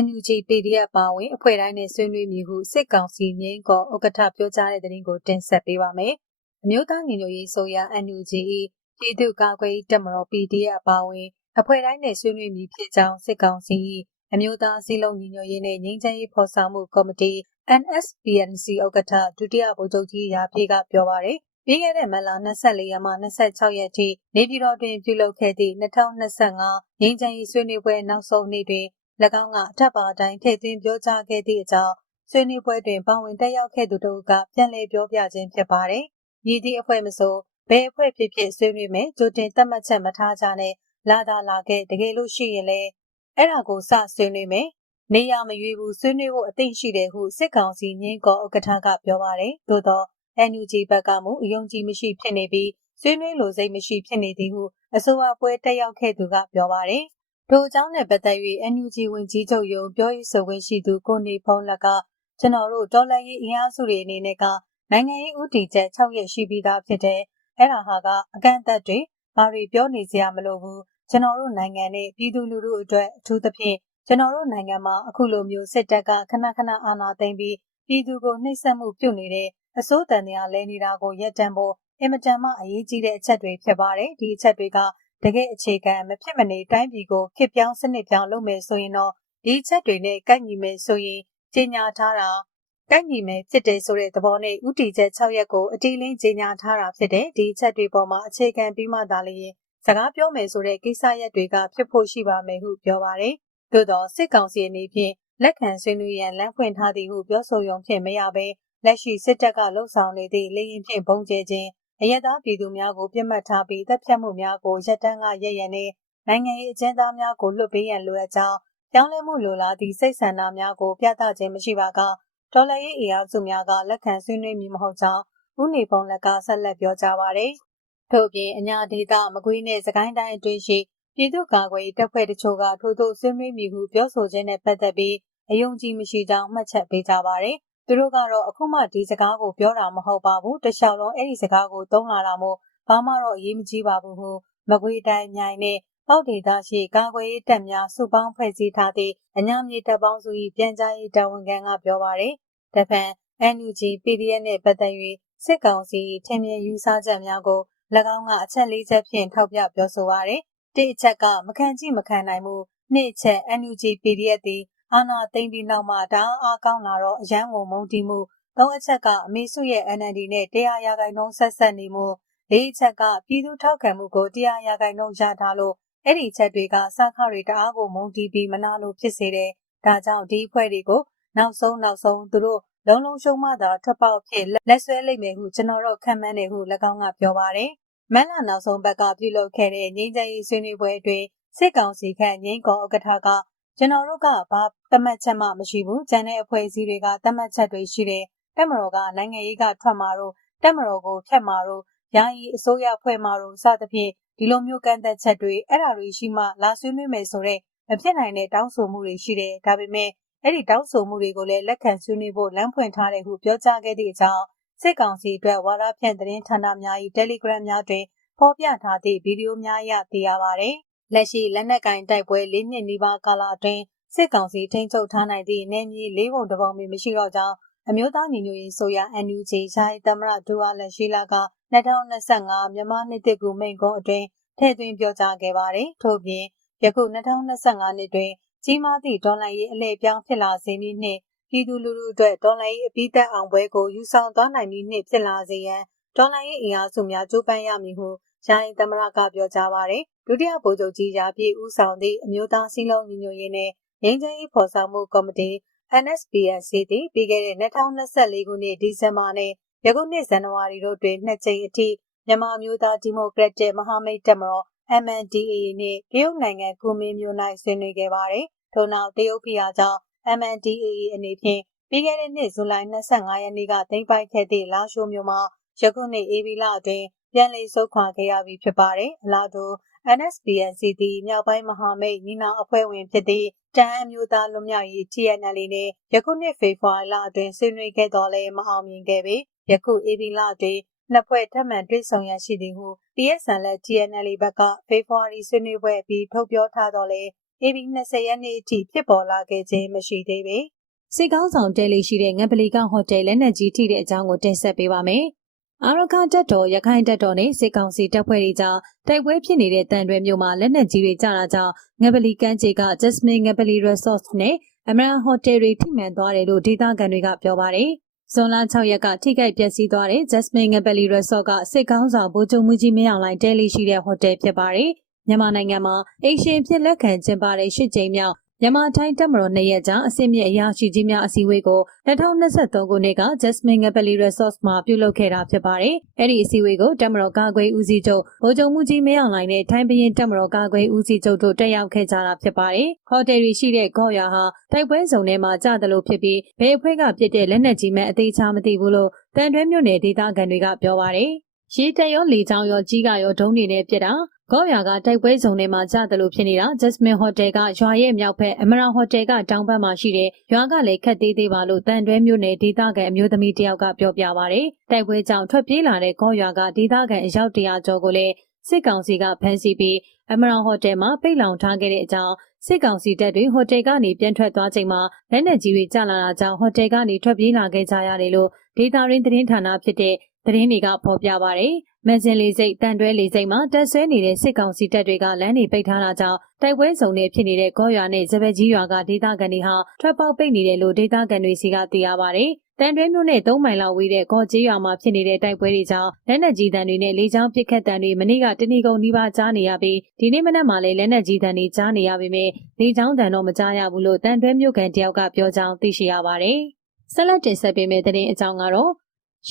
NUG PDF ပါဝင်အဖွဲ့တိုင်းနဲ့ဆွေးနွေးမည်ဟုစစ်ကောင်စီငင်းကောဥက္ကဋ္ဌပြောကြားတဲ့သတင်းကိုတင်ဆက်ပေးပါမယ်။အမျိုးသားညီညွတ်ရေးဆိုရ NUG ၏ပြည်သူ့ကာကွယ်ရေးတပ်မတော် PDF ပါဝင်အဖွဲ့တိုင်းနဲ့ဆွေးနွေးမည်ဖြစ်ကြောင်းစစ်ကောင်စီ၏အမျိုးသားစည်းလုံးညီညွတ်ရေးနဲ့ငြိမ်းချမ်းရေးဖော်ဆောင်မှုကော်မတီ NSPNC ဥက္ကဋ္ဌဒုတိယဗိုလ်ချုပ်ကြီးရာပြေကပြောပါရယ်ပြီးခဲ့တဲ့မလ24ရက်မှ26ရက်ထိနေပြည်တော်တွင်ပြုလုပ်ခဲ့သည့်2025ငြိမ်းချမ်းရေးဆွေးနွေးပွဲနောက်ဆုံးနေ့တွင်၎ င်းကအထက်ပါအတိုင်းထည့်သွင်းပြောကြားခဲ့သည့်အကြောင်းဆွေးနွေးပွဲတွင်ပါဝင်တက်ရောက်ခဲ့သူတို့ကပြန်လည်ပြောပြခြင်းဖြစ်ပါတယ်။ရည်သည့်အဖွဲ့မဆိုဘယ်အဖွဲ့ဖြစ်ဖြစ်ဆွေးနွေးမယ်ကြိုတင်သတ်မှတ်ချက်မထားကြနဲ့လာသာလာခဲ့တကယ်လို့ရှိရင်လည်းအဲ့ဒါကိုစဆွေးနွေးမယ်။နေရမရွေးဘူးဆွေးနွေးဖို့အသိရှိတယ်ဟုစစ်ကောင်စီငင်းကောဥက္ကဋ္ဌကပြောပါတယ်။သို့သော NUG ဘက်ကမူအယုံကြည်မရှိဖြစ်နေပြီးဆွေးနွေးလိုစိတ်မရှိဖြစ်နေသည်ဟုအဆိုအပွဲတက်ရောက်ခဲ့သူကပြောပါတယ်။ ထို့အကြောင်းနဲ့ပတ်သက်၍ NUG ဝင်ကြီးချုပ်ရုံပြောရေးဆိုခွင့်ရှိသူကိုနေဖုံးလက်ကကျွန်တော်တို့တော်လှန်ရေးအင်အားစုတွေအနေနဲ့ကနိုင်ငံရေးဥတီချက်6ရက်ရှိပြီးသားဖြစ်တဲ့အဲ့ဒါဟာကအကန့်အသတ်တွေဘာတွေပြောနေစရာမလိုဘူးကျွန်တော်တို့နိုင်ငံနဲ့ပြည်သူလူထုအတွက်အထူးသဖြင့်ကျွန်တော်တို့နိုင်ငံမှာအခုလိုမျိုးစစ်တပ်ကခဏခဏအာဏာသိမ်းပြီးပြည်သူကိုနှိပ်စက်မှုပြုနေတဲ့အစိုးတန်တရားလဲနေတာကိုရပ်တန့်ဖို့အင်မတန်မှအရေးကြီးတဲ့အချက်တွေဖြစ်ပါတယ်ဒီအချက်တွေက တကယ်အခြေခံမဖြစ်မနေတိုင်းပြည်ကိုခေပြောင်းစနစ်ပြောင်းလုပ်မယ်ဆိုရင်တော့ဒီချက်တွေနဲ့ကိုက်ညီမယ်ဆိုရင်ကြီးညာထားတာကိုက်ညီမယ်ဖြစ်တယ်ဆိုတဲ့သဘောနဲ့ဥတီချက်6ရက်ကိုအတီးလင်းကြီးညာထားတာဖြစ်တဲ့ဒီချက်တွေပေါ်မှာအခြေခံပြီးမှသာလျှင်စကားပြောမယ်ဆိုတဲ့ကိစ္စရပ်တွေကဖြစ်ဖို့ရှိပါမယ်ဟုပြောပါတယ်။သို့သောစစ်ကောင်စီအနေဖြင့်လက်ခံဆွေးနွေးရန်လမ်းဖွင့်ထားသည်ဟုပြောဆိုရုံဖြင့်မရဘဲလက်ရှိစစ်တပ်ကလှုပ်ဆောင်နေသည့်လေရင်ဖြင့်ပုံကျဲခြင်း အရသာပြည်သူများကိုပြစ်မှတ်ထားပြီးတပ်ဖြတ်မှုများကိုရပ်တန်းကရရန်နှင့်နိုင်ငံရေးအကျဉ်းသားများကိုလွတ်ပေးရန်လိုအပ်ကြောင်းပြောင်းလဲမှုလိုလားသည့်စိတ်ဆန္ဒများကိုပြသခြင်းမရှိပါကတော်လှန်ရေးအင်အားစုများကလက်ခံဆွေးနွေးမည်မဟုတ်ကြောင်းဦးနေပုံလက်ကဆက်လက်ပြောကြားပါရယ်ထို့ပြင်အညာဒေသမကွေးနှင့်စကိုင်းတိုင်းအတွင်းရှိပြည်သူ့ကာကွယ်ရေးတပ်ဖွဲ့တချို့ကထို့သို့ဆွေးနွေးမည်ဟုပြောဆိုခြင်းနဲ့ပတ်သက်ပြီးအယုံကြည်မရှိကြောင်းမှတ်ချက်ပေးကြပါရယ် သူတို့ကတော့အခုမှဒီစကားကိုပြောတာမဟုတ်ပါဘူးတခြားလုံးအဲ့ဒီစကားကိုသုံးလာတာမို့ဘာမှတော့အရေးမကြီးပါဘူးဟုမကွေးတိုင်းမြိုင်နဲ့ပေါက်ဒေသရှိကာကွယ်ရေးတပ်များစုပေါင်းဖွဲ့စည်းထားသည့်အညာမြေတပ်ပေါင်းစု၏ပြန်ကြားရေးတာဝန်ခံကပြောပါရယ်တဖန် NUG PDF နဲ့ပတ်သက်၍စစ်ကောင်စီထင်မြင်ယူဆချက်များကို၎င်းကအချက်၄ချက်ဖြင့်ထောက်ပြပြောဆိုပါရယ်တစ်အချက်ကမခံကြည့်မခံနိုင်မှုနှစ်အချက် NUG PDF သည် အာဏာသိမ်းပြီးနောက်မှဒါအားကောင်းလာတော့အရန်ကိုမုံတီးမှုသုံးအချက်ကအမေစုရဲ့ NLD နဲ့တရားရာဂိုင်နှုန်းဆက်ဆက်နေမှုလေးအချက်ကပြည်သူထောက်ခံမှုကိုတရားရာဂိုင်နှုန်းရထားလို့အဲ့ဒီချက်တွေကစခါတွေတအားကိုမုံတီးပြီးမနာလို့ဖြစ်စေတယ်ဒါကြောင့်ဒီအဖွဲ့တွေကိုနောက်ဆုံးနောက်ဆုံးသူတို့လုံးလုံးရှုံးမှသာထွက်ပေါက်ဖြစ်လက်ဆွဲလိမ့်မယ်ဟုကျွန်တော်တို့ခံမှန်းတယ်ဟု၎င်းကပြောပါတယ်မက်လာနောက်ဆုံးဘက်ကပြုလုပ်ခဲ့တဲ့ငြိမ်းချမ်းရေးဆွေးနွေးပွဲအတွင်းစစ်ကောင်စီခန့်ငြိမ်းကောဥက္ကဋ္ဌက ကျွန်တော်တို့ကဘာတမတ်ချက်မှမရှိဘူးကျန်တဲ့အဖွဲ့အစည်းတွေကတမတ်ချက်တွေရှိတယ်တက်မတော်ကနိုင်ငံရေးကထွက်မှာတော့တက်မတော်ကိုဖြတ်မှာတော့ယာယီအစိုးရဖွဲ့မှာတော့စသဖြင့်ဒီလိုမျိုးကန့်သက်ချက်တွေအဲ့ဒါတွေရှိမှလာဆွေးနွေးမယ်ဆိုတော့မဖြစ်နိုင်တဲ့တောင်းဆိုမှုတွေရှိတယ်ဒါပေမဲ့အဲ့ဒီတောင်းဆိုမှုတွေကိုလည်းလက်ခံဆွေးနွေးဖို့လမ်းဖွင့်ထားတယ်ဟုပြောကြားခဲ့တဲ့အကြောင်းစစ်ကောင်စီအတွက်ဝါဒဖြန့်သတင်းဌာနများ၏ Telegram များတွင်ဖော်ပြထားသည့်ဗီဒီယိုများအရသိရပါသည် လက်ရှိလက်နက်ကင်တိုက်ပွဲ၄နှစ်နီးပါးကာလအတွင်းစစ်ကောင်စီထိန်းချုပ်ထားနိုင်သည့်နယ်မြေလေးပုံတစ်ပုံမှမရှိတော့ကြောင်းအမျိုးသားညီညွတ်ရေးဆိုရ NUG ယာယီသမရဒူဝါလက်ရှိလာက2025မြန်မာနှစ်တကူမိန့်ခွန်းအတွင်းထည့်သွင်းပြောကြားခဲ့ပါတယ်ထို့ပြင်ယခု2025နှစ်တွင်ကြီးမားသည့်ဒေါ်လာရေးအလဲပြောင်းဖြစ်လာစေမည်နှင့်ပြည်သူလူထုအတွက်ဒေါ်လာရေးအပိသက်အောင်ပွဲကိုယူဆောင်သွားနိုင်မည်နှင့်ဖြစ်လာစေရန်ဒေါ်လာရေးအင်အားစုများကြိုးပမ်းရမည်ဟု ယာယီသမရကပြောကြားပါရယ်ဒုတိယဗိုလ်ချုပ်ကြီးရာပြည့်ဦးဆောင်သည့်အမျိုးသားစည်းလုံးညီညွတ်ရေးနှင့်ငြိမ်းချမ်းရေးဖော်ဆောင်မှုကော်မတီ NSPNC သည်ပြီးခဲ့တဲ့2024ခုနှစ်ဒီဇင်ဘာနဲ့ယခုနှစ်ဇန်နဝါရီတို့တွင်နှစ်ကြိမ်အထိမြန်မာမျိုးသားဒီမိုကရက်တစ်မဟာမိတ်တပ်မတော် MNDAA နှင့်တရုတ်နိုင်ငံကူမင်းမျိုး၌ဆွေးနွေးခဲ့ပါတယ်။ထို့နောက်တရုတ်ဖိအားကြောင့် MNDAA အနေဖြင့်ပြီးခဲ့တဲ့နှစ်ဇူလိုင်25ရက်နေ့ကသိမ်းပိုက်ခဲ့သည့်လာရှိုးမြို့မှာယခုနှစ်ဧပြီလအတွင်း ပြန်လည်ဆုတ်ခွာခဲ့ရပြီဖြစ်ပါတယ်။အလားတူ NSPNC သည်မြောက်ပိုင်းမဟာမိတ်ညီနောင်အဖွဲ့ဝင်ဖြစ်သည့်တန်အမျိုးသားလွတ်မြောက်ရေး TNL နဲ့ယခုနှစ်ဖေဖော်ဝါရီလအတွင်းဆွေးနွေးခဲ့တော်လဲမအောင်မြင်ခဲ့ပေယခု AB လအတွင်းနှစ်ဖွဲ့ထပ်မံတွေ့ဆုံရရှိသည်ဟု PSN နဲ့ TNL ဘက်ကဖေဖော်ဝါရီဆွေးနွေးပွဲအပြီးထုတ်ပြောထားတော်လဲ AB 20ရက်နေ့အထိဖြစ်ပေါ်လာခဲ့ခြင်းမရှိသေးပေ။စစ်ကောင်းဆောင်တဲလီရှိတဲ့ငပလီကဟိုတယ်လက်နက်ကြီးထိတဲ့အကြောင်းကိုတင်ဆက်ပေးပါမယ်။ အာရခတက်တော်ရခိုင်တက်တော်နဲ့စစ်ကောင်စီတပ်ဖွဲ့တွေကြားတိုက်ပွဲဖြစ်နေတဲ့တန်တွဲမြို့မှာလက်နက်ကြီးတွေကျတာကြောင့်ငပလီကမ်းခြေက Jasmine ငပလီ Resort နဲ့အမရန်ဟိုတယ်တွေထိမှန်သွားတယ်လို့ဒေသခံတွေကပြောပါတယ်။ဇွန်လ6ရက်ကထိခိုက်ပျက်စီးသွားတဲ့ Jasmine ငပလီ Resort ကစစ်ကောင်းဆောင်ဗိုလ်ချုပ်မှုကြီးမင်းအောင်လှိုင်တဲလေးရှိတဲ့ဟိုတယ်ဖြစ်ပါတယ်။မြန်မာနိုင်ငံမှာအိမ်ရှင်ဖြစ်လက်ခံကျင်းပတဲ့ရှစ်ကြိမ်မြောက် မြန်မာတိုင်းတပ်မတော်နှစ်ရက်ကြာအစစ်မြစ်အရာရှိကြီးများအစည်းအဝေးကို2023ခုနှစ်က Jasmine Ngapeli Resource မှာပြုလုပ်ခဲ့တာဖြစ်ပါတယ်။အဲ့ဒီအစည်းအဝေးကိုတပ်မတော်ကာကွယ်ဦးစီးချုပ်ဗိုလ်ချုပ်မှုကြီးမင်းအောင်လှိုင်နဲ့ထိုင်းပြည်တပ်မတော်ကာကွယ်ဦးစီးချုပ်တို့တက်ရောက်ခဲ့ကြတာဖြစ်ပါတယ်။ဟိုတယ်ရီရှိတဲ့ကော့ရွာဟာတိုက်ပွဲဇုံထဲမှာကြာတယ်လို့ဖြစ်ပြီးဘယ်အဖွဲ့ကပြစ်တဲ့လက်နက်ကြီးမဲ့အသေးချာမသိဘူးလို့တန်တွဲမြို့နယ်ဒေသခံတွေကပြောပါတယ်။ရေတရောလေချောင်းရောကြီးကရောဒုံးနေနဲ့ပြစ်တာ ကော့ရွာကတိုက်ပွဲဇုံတွေမှာကြာတယ်လို့ဖြစ်နေတာ Jasmine Hotel ကရွာရဲ့မြောက်ဘက်အမရာဟိုတယ်ကတောင်ဘက်မှာရှိတဲ့ရွာကလည်းခက်သေးသေးပါလို့တန်တွဲမြို့နယ်ဒေသခံအမျိုးသမီးတယောက်ကပြောပြပါဗျ။တိုက်ပွဲကြောင့်ထွက်ပြေးလာတဲ့ကော့ရွာကဒေသခံအယောက်တရာကျော်ကိုလည်းစစ်ကောင်စီကဖမ်းဆီးပြီးအမရာဟိုတယ်မှာပိတ်လောင်ထားခဲ့တဲ့အကြောင်းစစ်ကောင်စီတပ်တွေဟိုတယ်ကနေပြန်ထွက်သွားချိန်မှာလက်နက်ကြီးတွေကျလာတာကြောင့်ဟိုတယ်ကနေထွက်ပြေးလာခဲ့ကြရတယ်လို့ဒေတာရင်းသတင်းဌာနဖြစ်တဲ့သတင်းတွေကဖော်ပြပါဗျ။ မန်စင်လေးစိတ်တန်တွဲလေးစိတ်မှာတက်ဆွဲနေတဲ့စစ်ကောင်စီတပ်တွေကလမ်းတွေပိတ်ထားတာကြောင့်တိုက်ပွဲစုံတွေဖြစ်နေတဲ့ကောရွာနဲ့ဇပက်ကြီးရွာကဒေသခံတွေဟာထွက်ပေါက်ပိတ်နေတယ်လို့ဒေသခံတွေစီကသိရပါဗျ။တန်တွဲမြို့နဲ့3မိုင်လောက်ဝေးတဲ့ကော်ကြီးရွာမှာဖြစ်နေတဲ့တိုက်ပွဲတွေကြောင့်လက်နက်ကြီးတန်တွေနဲ့လေကြောင်းပစ်ခတ်တန်တွေမနေ့ကတဏီကုံနီးပါးကြားနေရပြီးဒီနေ့မနက်မှလည်းလက်နက်ကြီးတန်တွေကြားနေရပေမဲ့လေကြောင်းတန်တော့မကြားရဘူးလို့တန်တွဲမြို့ကန်တယောက်ကပြောကြောင်းသိရှိရပါတယ်။ဆက်လက်တင်ဆက်ပေးမယ့်သတင်းအကြောင်းကတော့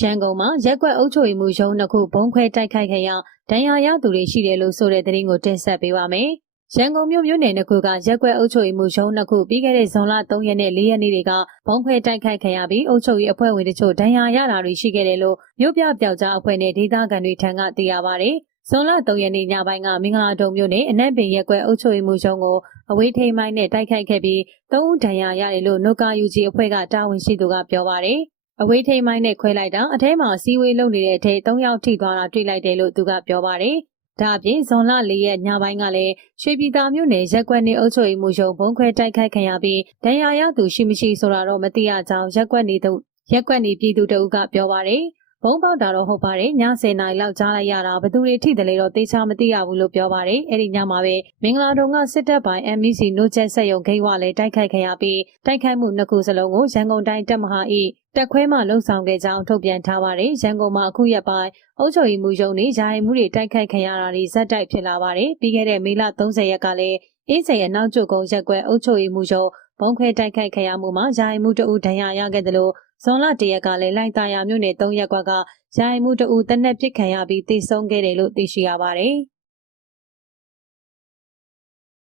ရန်ကုန်မှာရက်ကွက်အုပ်ချုပ်မှုရုံးနှစ်ခုဘုံခွဲတိုက်ခိုက်ခဲ့ရဒဏ်ရာရသူတွေရှိတယ်လို့ဆိုတဲ့သတင်းကိုတင်ဆက်ပေးပါမယ်။ရန်ကုန်မြို့မြို့နယ်နှစ်ခုကရက်ကွက်အုပ်ချုပ်မှုရုံးနှစ်ခုပြီးခဲ့တဲ့ဇွန်လ3ရက်နဲ့4ရက်နေ့တွေကဘုံခွဲတိုက်ခိုက်ခဲ့ရပြီးအုပ်ချုပ်ရေးအဖွဲ့ဝင်တချို့ဒဏ်ရာရတာတွေရှိခဲ့တယ်လို့မြို့ပြပျောက်ကြားအဖွဲ့နဲ့ဒေသခံတွေထံကသိရပါဗျ။ဇွန်လ3ရက်နေ့ညပိုင်းကမင်္ဂလာတုံမြို့နယ်အနက်ပင်ရက်ကွက်အုပ်ချုပ်မှုရုံးကိုအဝေးထိန်မိုင်းနဲ့တိုက်ခိုက်ခဲ့ပြီး၃ဦးဒဏ်ရာရတယ်လို့နှုတ်ကာယူကြီးအဖွဲ့ကတာဝန်ရှိသူကပြောပါဗျ။ အဝေးထိန်မိုင်းနဲ့ခွဲလိုက်တာအထဲမှာစီဝေးလုံနေတဲ့အထဲ၃ယောက်ထိသွားတာတွေ့လိုက်တယ်လို့သူကပြောပါတယ်။ဒါအပြင်ဇွန်လ၄ရက်ညပိုင်းကလည်းရွှေပြည်သာမြို့နယ်ရက်ကွက်နေအုပ်ချုပ်ရေးမှူးရုံးဘုံခွဲတိုက်ခိုက်ခံရပြီးဒဏ်ရာရသူရှိမရှိဆိုတာတော့မသိရကြောင်းရက်ကွက်နေသူရက်ကွက်နေပြည်သူတအုပ်ကပြောပါတယ်။ ဘုံပေါက်တာတော့ဟုတ်ပါတယ်ည10နာရီလောက်ကြားလိုက်ရတာဘသူတွေထိတယ်လေတော့သေချာမသိရဘူးလို့ပြောပါတယ်အဲ့ဒီညမှာပဲမင်္ဂလာတုံကစစ်တပ်ပိုင်း MEC နိုချက်ဆက်ယုံဂိတ်ဝလည်းတိုက်ခိုက်ခဲ့ရပြီးတိုက်ခိုက်မှုနှစ်ခုစလုံးကိုရန်ကုန်တိုင်းတပ်မဟာ၏တက်ခွဲမှလုံဆောင်ခဲ့ကြောင်းထုတ်ပြန်ထားပါတယ်ရန်ကုန်မှာအခုရက်ပိုင်းအုပ်ချုပ်ရေးမှုရုံးနဲ့ယာယီမှုတွေတိုက်ခိုက်ခံရတာတွေဇက်တိုက်ဖြစ်လာပါတယ်ပြီးခဲ့တဲ့မေလ30ရက်ကလည်းအေးစိန်အနောက်ကျုပ်ကုန်းရက်ကွက်အုပ်ချုပ်ရေးမှုရုံး ဘုံခွဲတိုက်ခိုက်ခံရမှုမှာယာယီမှုတအူဒဏ်ရာရခဲ့တယ်လို့ဇွန်လတရက်ကလည်းလိုင်တာယာမြို့နယ်၃ရပ်ကွက်ကရိုင်မှုတအူတနက်ပစ်ခံရပြီးတိတ်ဆုံးခဲ့တယ်လို့သိရှိရပါတယ်။